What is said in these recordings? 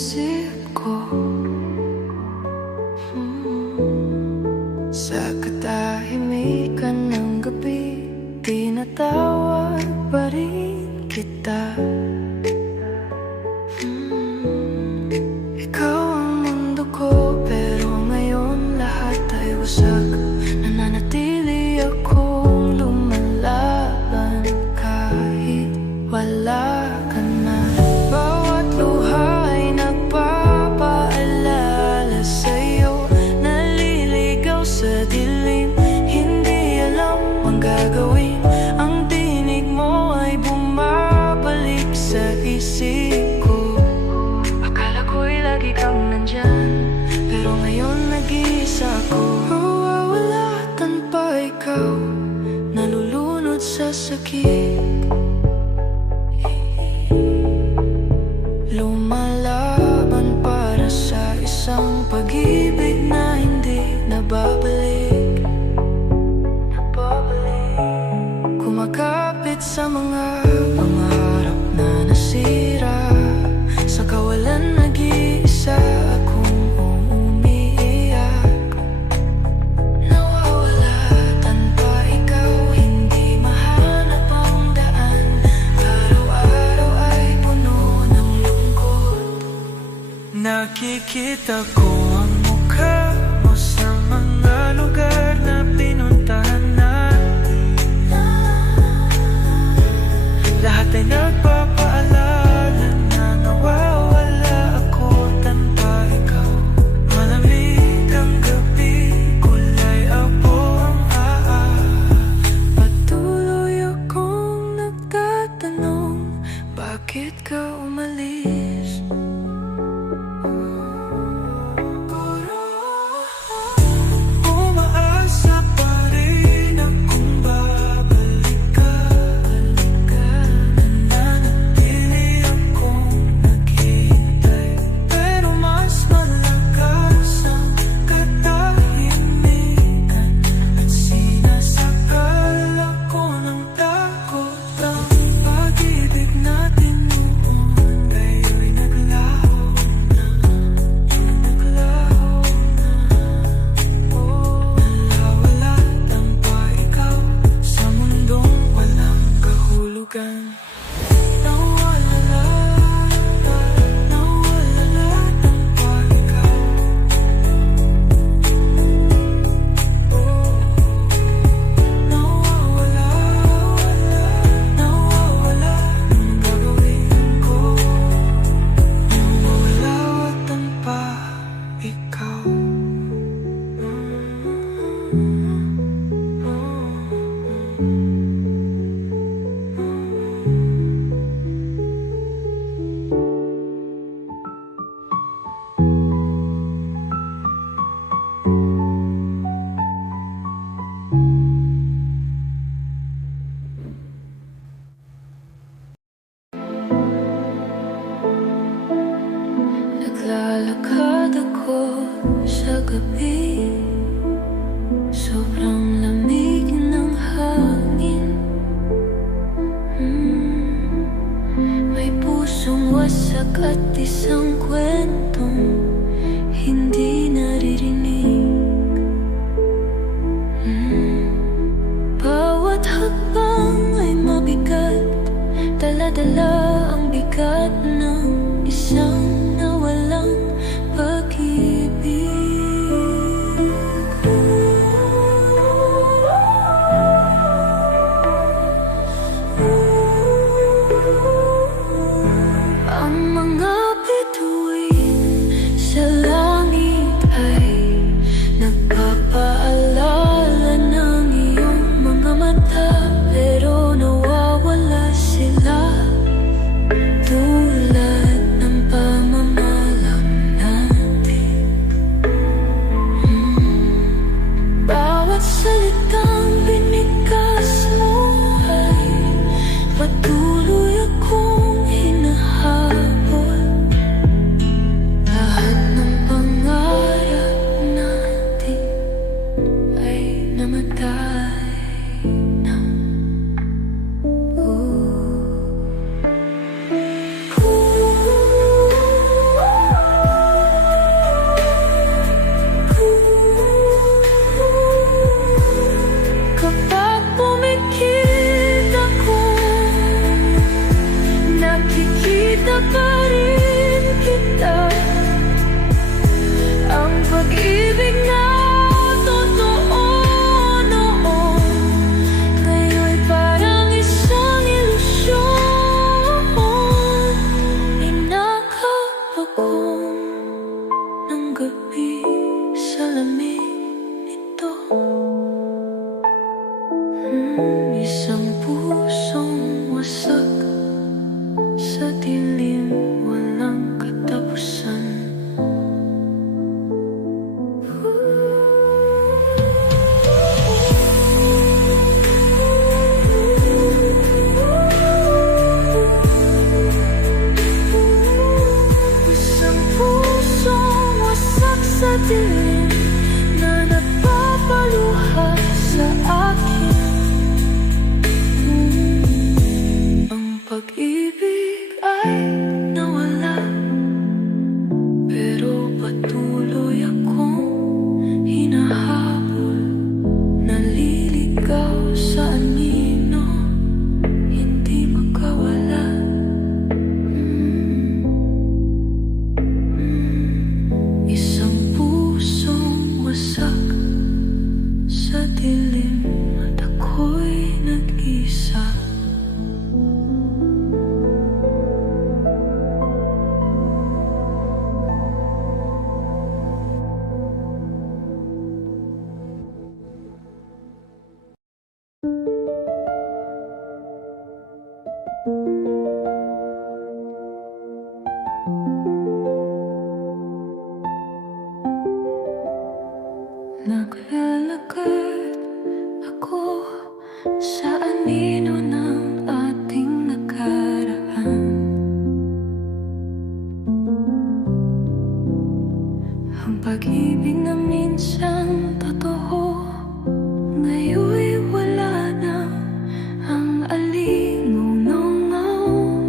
isip ko. Sa katahimikan ng gabi, tinatawag pa rin kita. Ikaw ang mundo ko, pero ngayon lahat ay wasak. Nananatili akong lumalaban kahit wala ka na. Bawat luha ay nagpapaalala sa'yo. Naliligaw sa dilim, hindi alam ang gagawin. Ang tinig mo ay bumabalik sa isip ko. Akala ko'y lagi kang nandyan, pero ngayon nag-iisa ko. Mawawalatan pa ikaw, nalulunod sa sakit. Lumalaban para sa isang pag-ibig na hindi nababalik. Kumakapit sa mga pangarap na nasira. Sa kawalan nag-iisa akong umiiyak. Nawawalatan pa ikaw, hindi mahanap ang daan. Araw-araw ay puno ng lungkot. Nakikita ko ang mukha mo sa mga lugar na pinuntahan natin. Lahat ay nagpapaalala na nawawala ako tanpa ikaw. Malamig ang gabi, kulay abo ang Patuloy akong nagtatanong, bakit ka umalis? Umaasa pa rin akong babalik ka. Nananatili akong naghihintay, pero mas malakas ang katahimikan. At sinasakal ako ng takot. Ang pag-ibig natin noon, ngayon naglaho na. Naglaho na. Nawawalatan pa ikaw sa mundong walang kahulugan. Nawawalatan pa ikaw. Nawawala ang gagawin ko. Nawawalatan pa ikaw. Naglalakad ako sa gabi, sobrang lamig ng hangin. May pusong wasak at isang kwentong hindi naririnig. Bawat hakbang ay mabigat, dala-dala ang bigat ng isang nawalang pag-ibig. Ang mga bituin ng gabi sa lamig nito. Isang pusong wasak sa dilim, walang katapusan. Isang pusong wasak sa dilim na nagpapaluha sa akin. Ang pag-ibig ay nawala, pero patuloy akong hinahabol. Naliligaw sa anino, hindi makawala. Isang pusong wasak sa dilim at ako'y nag-isa. Naglalakad ako sa anino ng ating nakaraan. Ang pag-ibig na minsan totoo, ngayon'y wala na. Ang aliw-ngaw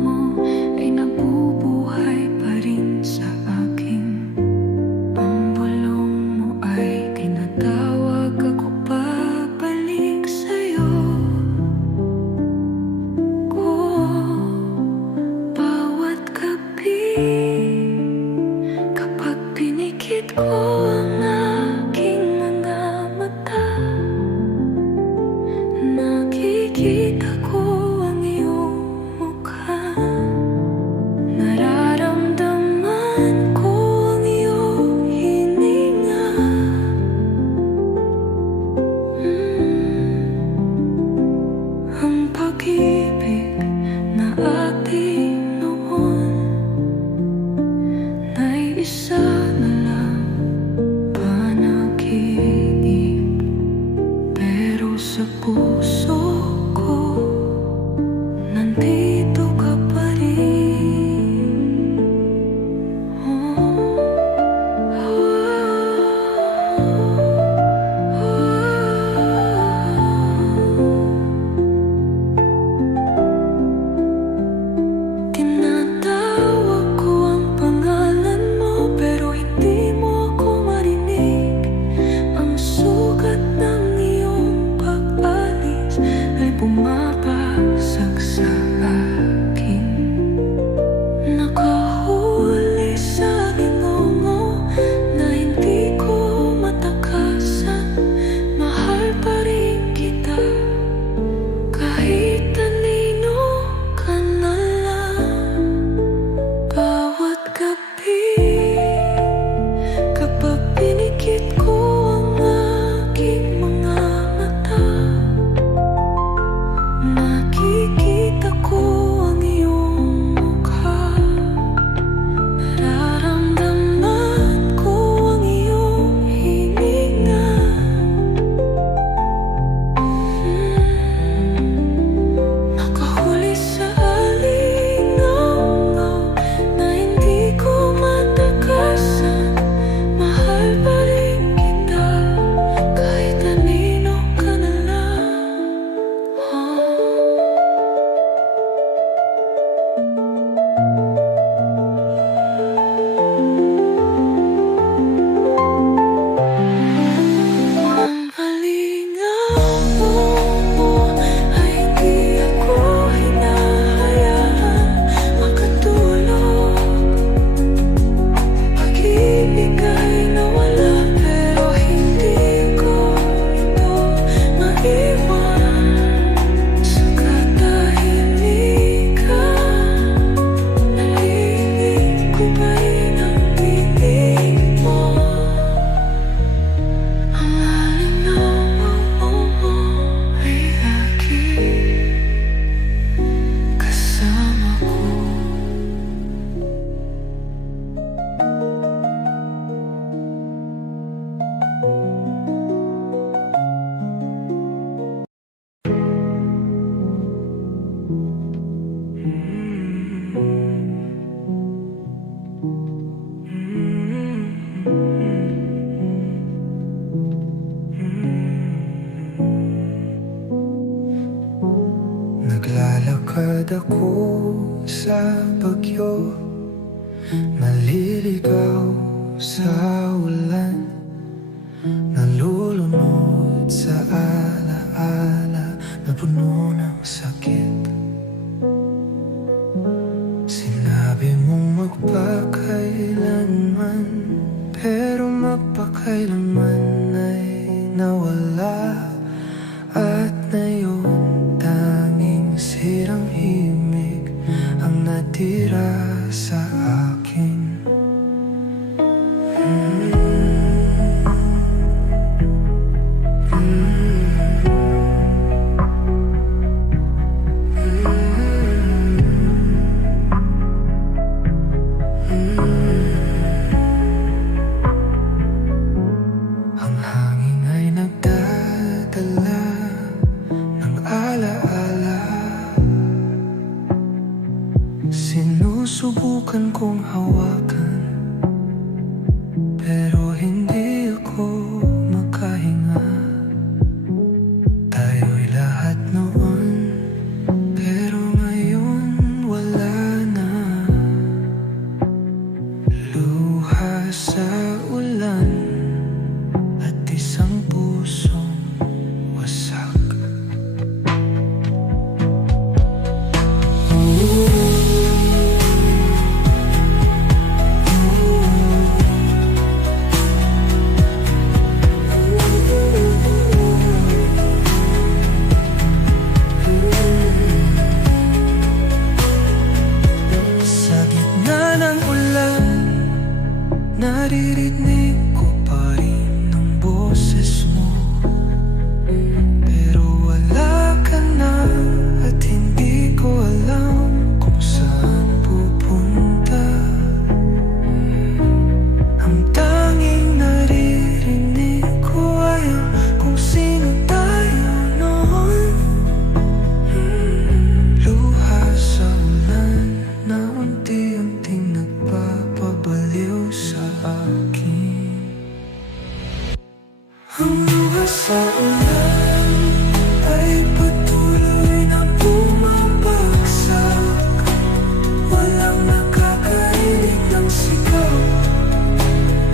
mo ay nabubuhay pa rin sa akin. Ang bulong mo ay tinatawag ako pabalik sa'yo. Bawat gabi, kapag pinikit ko ang aking mga mata, nakikita ko ang iyong mukha. Nararamdaman ko ang iyong hininga. Ang pag-ibig na ating noon ay isa na lang panaginip, pero sa puso ko nandito ka pa rin. Tinatawag ko ang pangalan mo, pero ako sa bagyo, naliligaw sa ulan, nalulunod sa alaala na puno ng sakit. Sinabi mong magpakailanman, pero magpakailanman ay nawala. At ngayon tanging sirang himig ang natira sa akin. Ang hangin ay nagdadala ng alaala. Sinusubukan kong hawakan, pero hindi ako makahinga. Tayo'y lahat noon, pero ngayon wala na. Luha sa ulan at isang pusong wasak. Sa gitna ng ulan, naririnig ko pa rin ang boses mo. Pero wala ka na at hindi ko alam kung saan pupunta. Ang tanging naririnig ko ay ang kung sino tayo noon. Luha sa ulan na unti-unting nagpapabaliw sa akin. Ang luha sa ulan ay patuloy na bumabagsak. Walang nakakarinig ng sigaw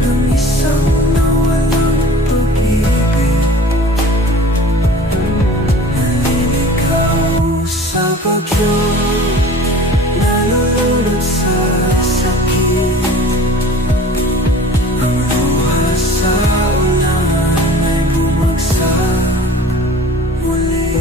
ng isang nawalang pag-ibig. Naliligaw sa bagyo, nalulunod sa sakit. Ang luha sa ulan ay bumagsak muli.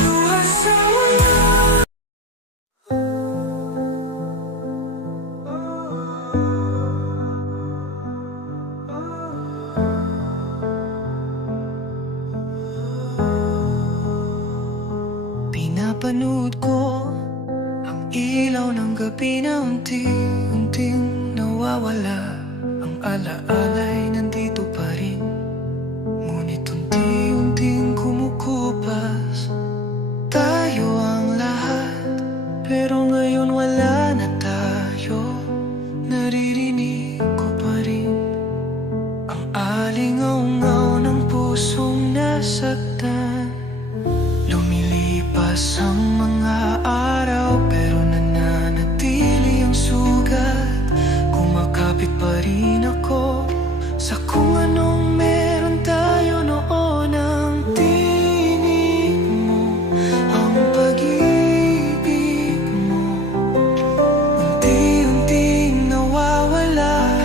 Luha sa ulan. Pinapanood ko ang ilaw ng gabi na unti-unting nawawala. Ang alaala'y nandito pa rin, ngunit unti-unting kumukupas. Tayo ang lahat, pero ngayon wala na tayo. Naririnig ko pa rin ang alingaw-ngaw ng pusong nasaktan. Lumilipas ang mga araw, pero nananatili ang sugat. Kumakapit pa rin ako sa kung anong meron tayo noon. Ang tinig mo, ang pag-ibig mo, unti-unting nawawala.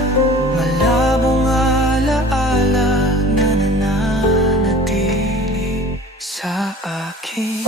Malabong alaala na nananatili sa akin.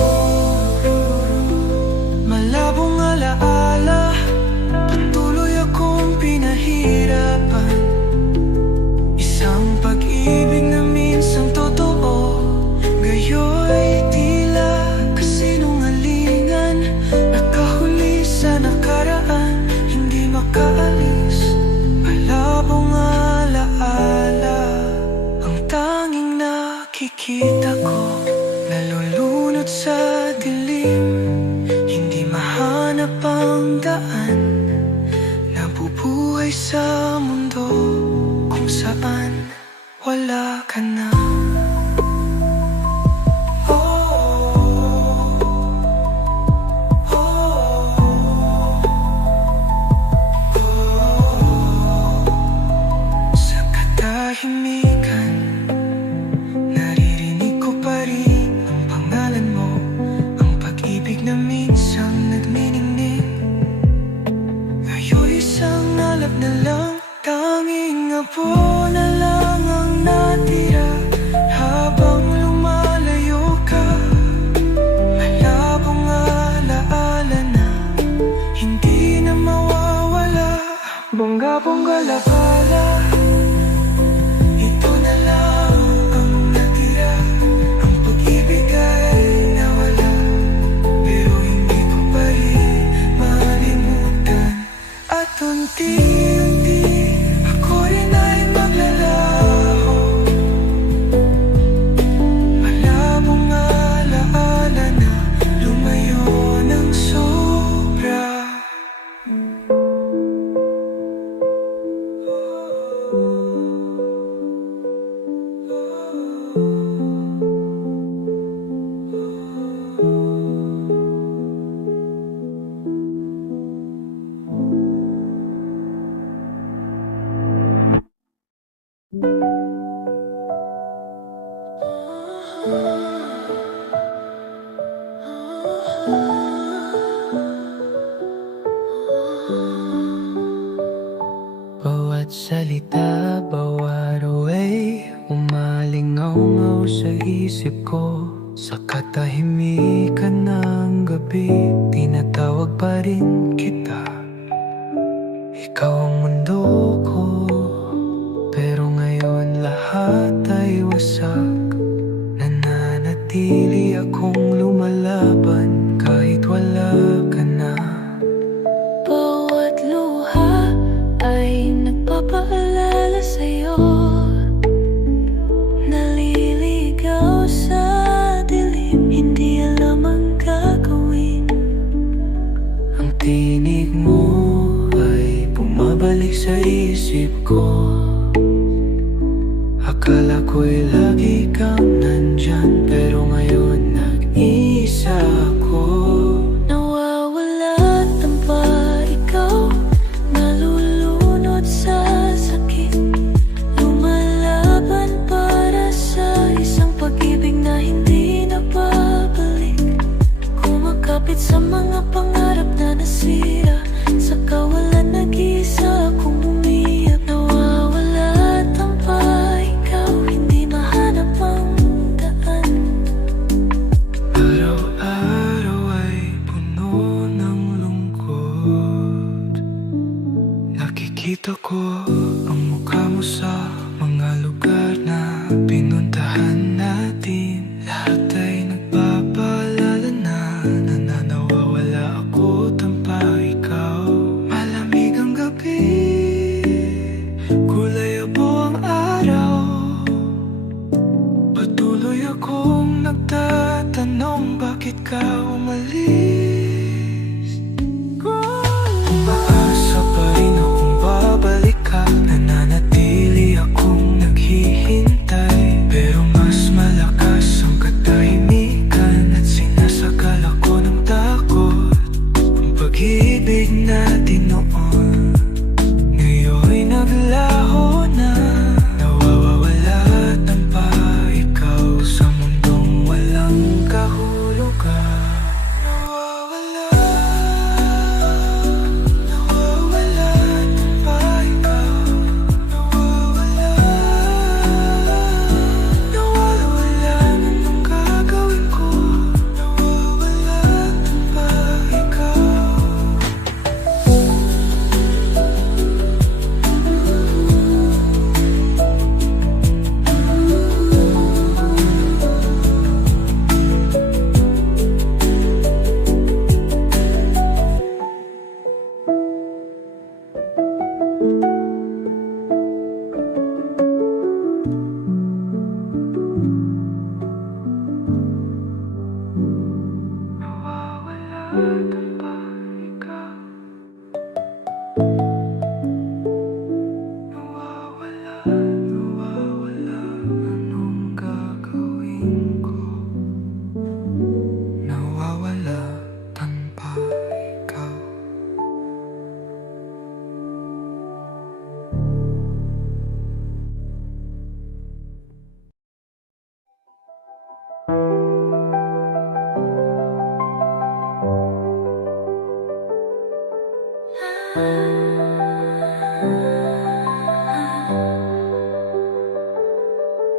nakikita ko, nalulunod sa dilim. Hindi mahanap ang daan, nabubuhay sa mundo kung saan wala ka na. Sa katahimikan, naririnig ko pa rin ang pangalan mo, ang pag-ibig na minsang nagniningning. Ngayon'y isang alab na lang, tanging abo na lang ang natira. Habang lumalayo ka, malabong alaala na hindi na mawawala. Bongga-bongga la bala, ito na lang ang natira. Ang pag-ibig ay nawala, pero hindi ko pa rin malimutan. At unti-unti ako rin ay maglalaho, malabong alaala na lumayo ng sobra. Bawat salita, bawat away, umalingaw-ngaw sa isip ko. Sa katahimikan ng gabi, tinatawag pa rin kita. Ikaw ang mundo ko, pero ngayon lahat ay wasak. Nananatili akong lumalaban kahit wala ka na. Bawat luha ay nagpapaalala sa'yo, naliligaw sa dilim, hindi alam ang gagawin. Ang tinig mo ay bumabalik sa isip ko. Akala ko'y lagi kang nandyan, pero ngayon nag-iisa ako. Nawawala at tamba ikaw, nalulunod sa sakit, lumalaban para sa isang pag-ibig na hindi na babalik. Kumakapit sa mga pangarap na nasira, sa kawalan nag-iisa akong umiyak. Nawawala at tamba ikaw, hindi mahanap ang daan,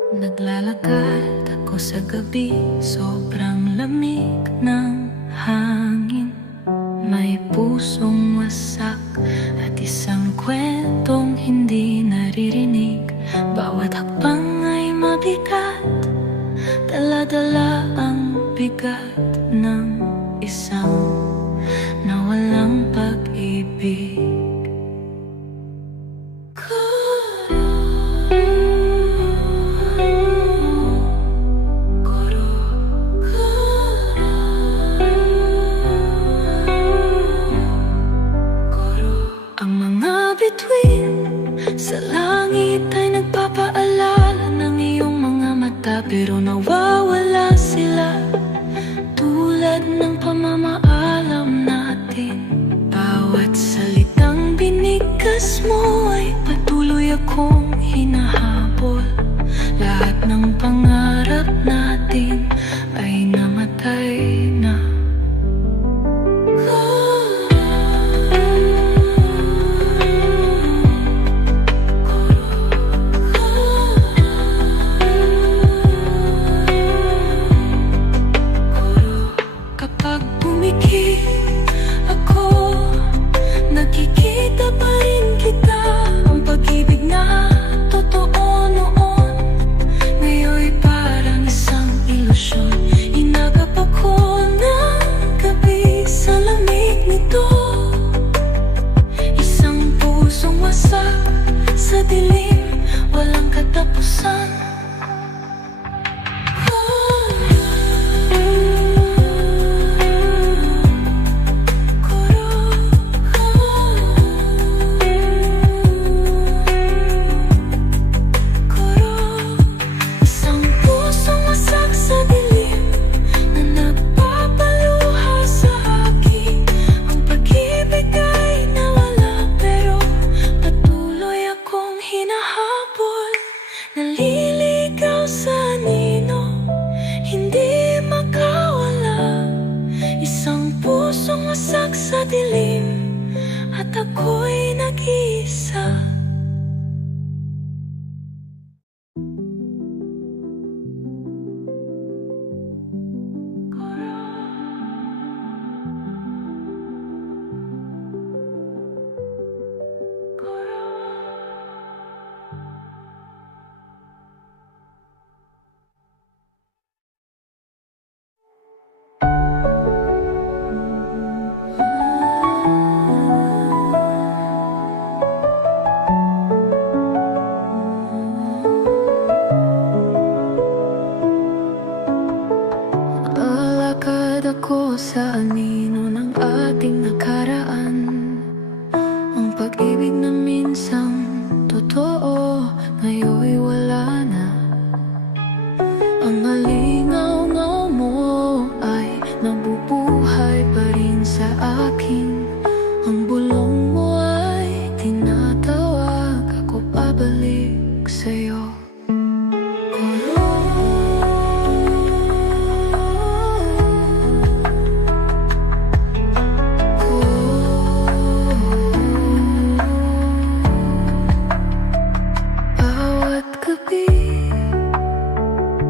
Naglalakad ako sa gabi, sobrang lamig ng hangin. May pusong wasak at isang kwentong hindi naririnig. Bawat hakbang ay mabigat, dala-dala ang bigat ng isang nawalang pag-ibig. Ang mga bituin sa langit ay nagpapaalala ng iyong mga mata, pero nawawala sila tulad ng pamamaalam natin. Bawat salitang binigkas mo ay patuloy akong hinahabol. Lahat ng pangarap natin ay namatay na. Kapag bumikit ako, nakikita pa rin kita. Ang pag-ibig na totoo noon, ngayon'y parang isang ilusyon. Inagap ako ng gabi sa lamig nito, isang pusong wasak sa dilim, walang katapusan. Naliligaw sa anino, hindi makawala. Isang pusong wasak sa dilim, at ako'y nag-iisa. Ako sa anino ng ating nakaraan, ang pag-ibig na minsang totoo, ngayon'y wala na. Ang alingaw-ngaw mo ay nabubuhay pa rin sa akin. Ang bulong mo ay tinatawag ako pabalik sa'yo.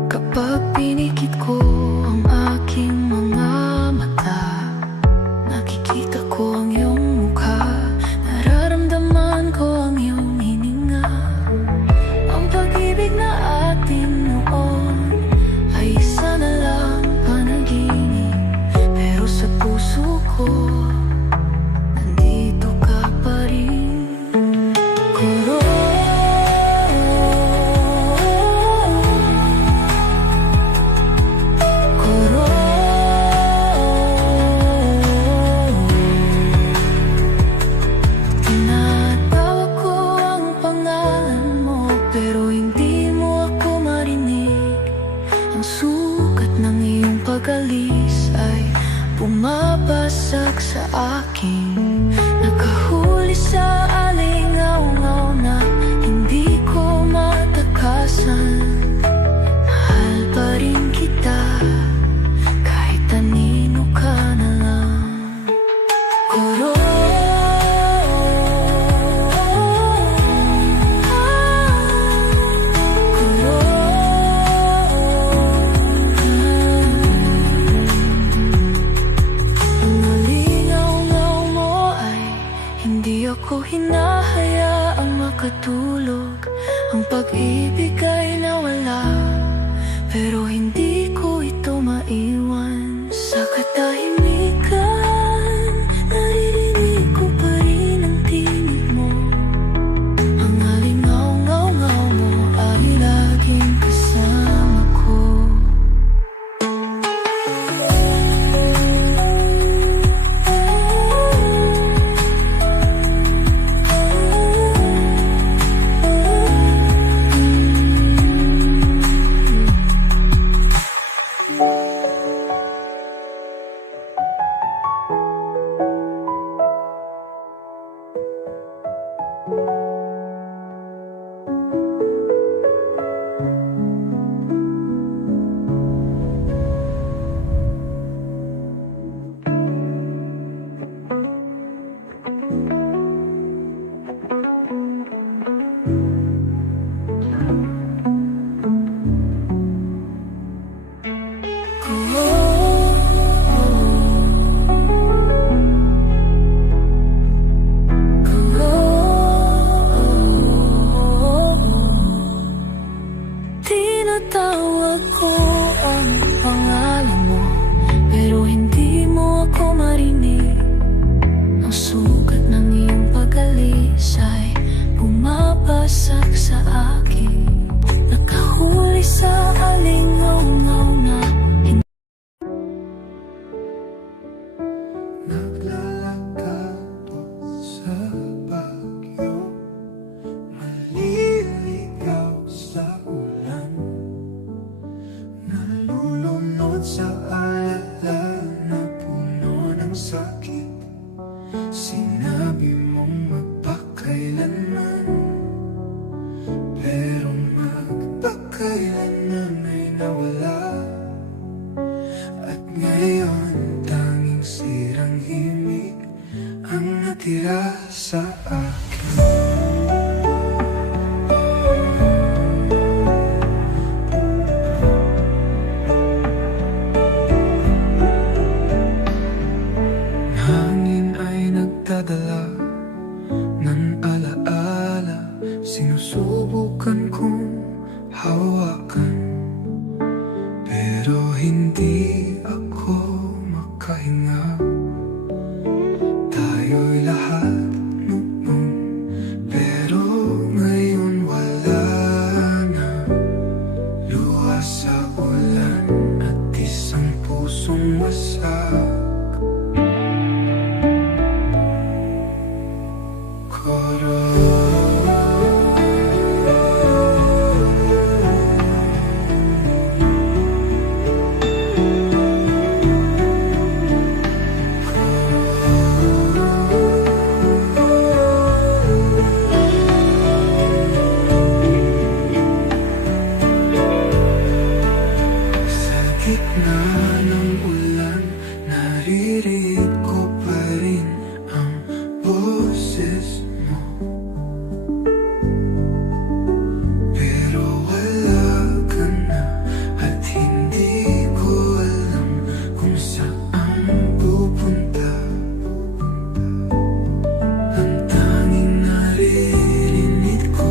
Kapag pinikit ko ang aking mga mata, nakikita ko ang iyong mukha, nararamdaman ko ang iyong hininga. Ang pag-ibig na atin noon ay isa na lang panaginip, pero sa puso ko nandito ka pa rin. Pag-alis ay bumabasag sa akin, nakahuli sa alingaw-ngaw na hindi ko matakasan. Mahal pa rin kita, kahit anino ka na lang. Kuro Kuro tinatawag ko ang pangalan mo, pero hindi mo ako marinig. Ang sugat ng iyong pag-alis ay bumabagsak sa akin. Nakahuli sa alingaw-ngaw na Naglalakad sa bagyo, maliligaw sa ulan, nalulunod sa alala na puno ng sakit. Sinabi mong magpakailanman, pero magpakailanman ay nawala. At ngayon tanging sirang himig ang natira sa akin. Hangin ay nagdadala ng alaala, sinusubukan kong hawakan, pero hindi ako makahinga. Tayo'y lahat noon, pero ngayon wala na. Luha sa ulan at isang pusong wasak. Sa gitna ng ulan, naririnig ko pa rin ang boses mo. Pero wala ka na at hindi ko alam kung saan pupunta. Ang tanging naririnig ko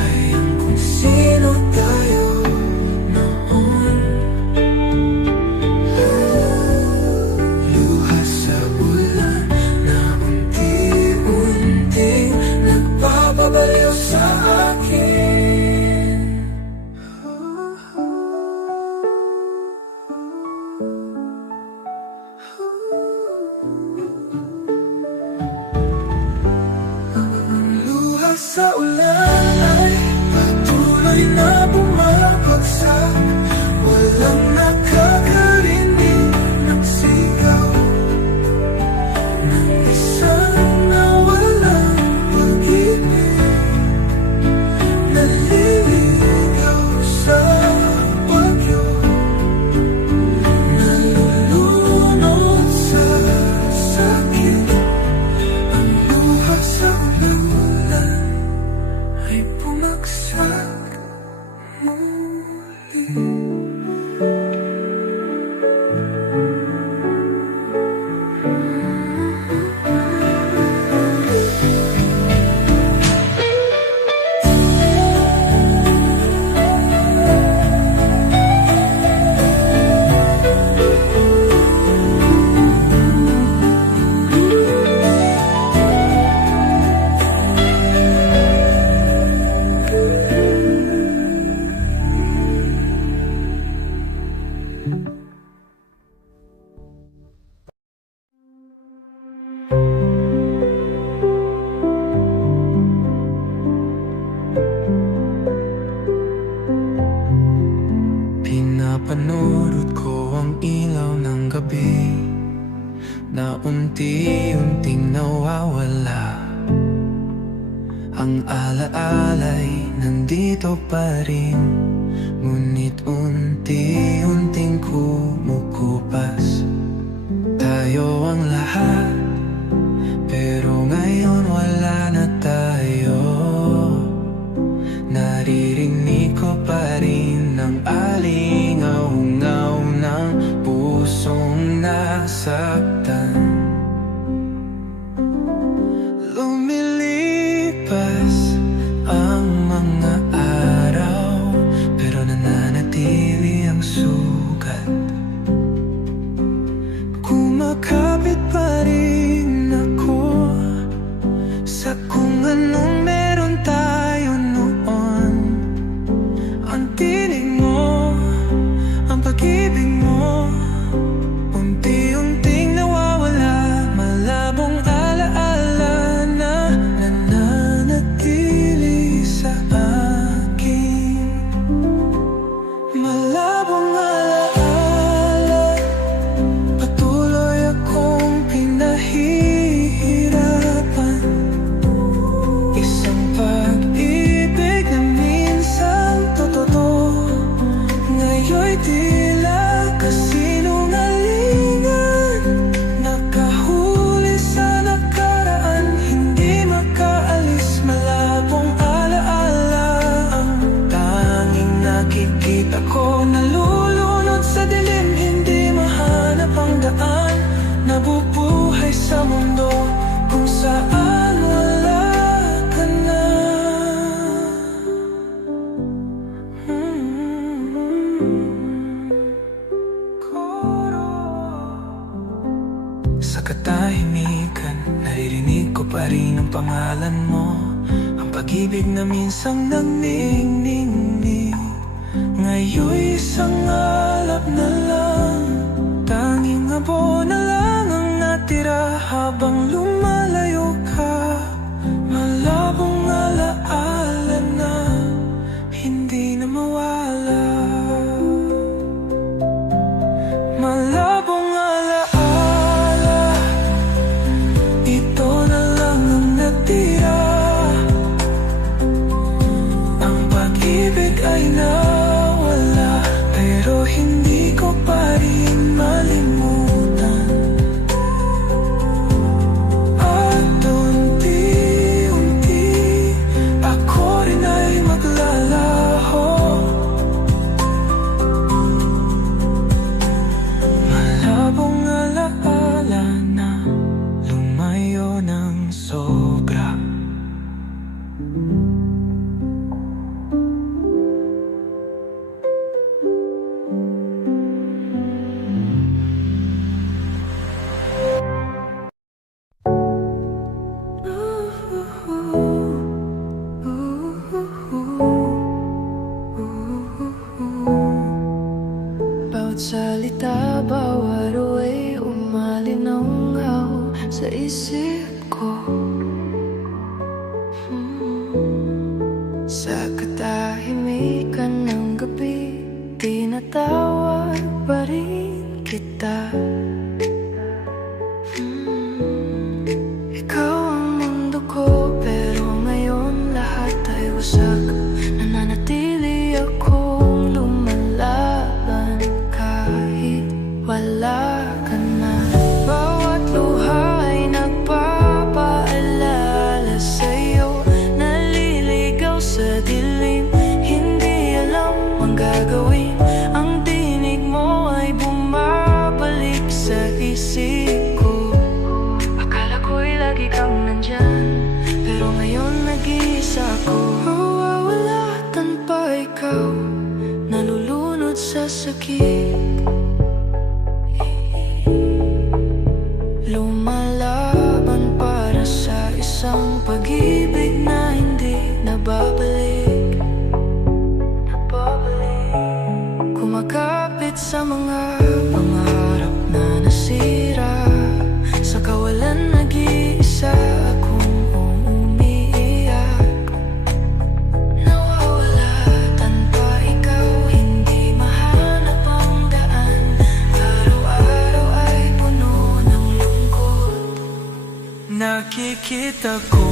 ay ang kung sino tayo noon. Luha sa ulan na unti-unting nagpapabaliw sa akin. Ang luha sa ulan ay patuloy na bumabagsak. Walang nakakarinig ng sigaw ng isang nawalang pag-ibig. Naliligaw sa bagyo, nalulunod sa sakit. Ang luha sa ulan ay bumagsak muli. Pinapanurot ko ang ilaw ng gabi na unti-unting nawawala. Ang alaala'y nandito pa rin, ngunit unti-unting kumukupas. Tayo ang lahat, pero ngayon wala na tayo. Naririnig ko pa rin ang alingaw-ngaw ng pusong nasaktan. Lumilipas ang mga araw, pero nananatili sugat. Kumakapit pa rin ako sa kung anong meron tayo noon. Ang tinig mo, ang pag-ibig mo, unti-unting nawawala. Malabong alaala na nananatili sa akin. Malabong alaala, patuloy akong pinahihirapan. Isang pag-ibig na minsan totoo, ngayon'y tila kasinungalingan. Nakahuli sa nakaraan, hindi makaalis. Malabong alaala ang tanging nakikita ko. Nalulunod sa dilim, hindi mahanap ang daan. Nabubuhay sa mundo kung saan wala ka na. Sa katahimikan, naririnig ko pa rin ang pangalan mo. Ang pag-ibig na minsang nagniningning, ngayon'y isang alap na lang. Tanging abo na lang ang natira habang lumalayo ka. Malabong alaala na hindi na mawala. Malabong alaala, ito na lang ang natira. Ang pag-ibig ay nawala, pero hindi ko pa rin malimutan. At unti-unti ako rin ay maglalaho. Malabong alaala na lumayo ng sobra. Bawat salita, bawat away, umalingaw sa isip ko. Sa katahimikan ng gabi, tinatawag pa rin kita. Ikaw ang mundo ko, pero ngayon lahat ay wasak. Nananatili akong lumalaban kahit wala ka na. Bawat luha ay nagpapaalala sa'yo. Naliligaw sa dilim, hindi alam ang gagawin. Ang tinig mo ay bumabalik sa isip ko. Akala ko'y lagi kang nandyan, pero ngayon nag-iisa ako. Mawawalatan pa ikaw, nalulunod sa sakit. Lumalaban para sa isang pag-ibig na hindi nababalik. Kumakapit sa mga pangarap na nasira. Sa kawalan nag-iisa akong umiiyak. Nawawalatan pa ikaw, hindi mahanap ang daan. Araw-araw ay puno ng lungkot. Nakikita ko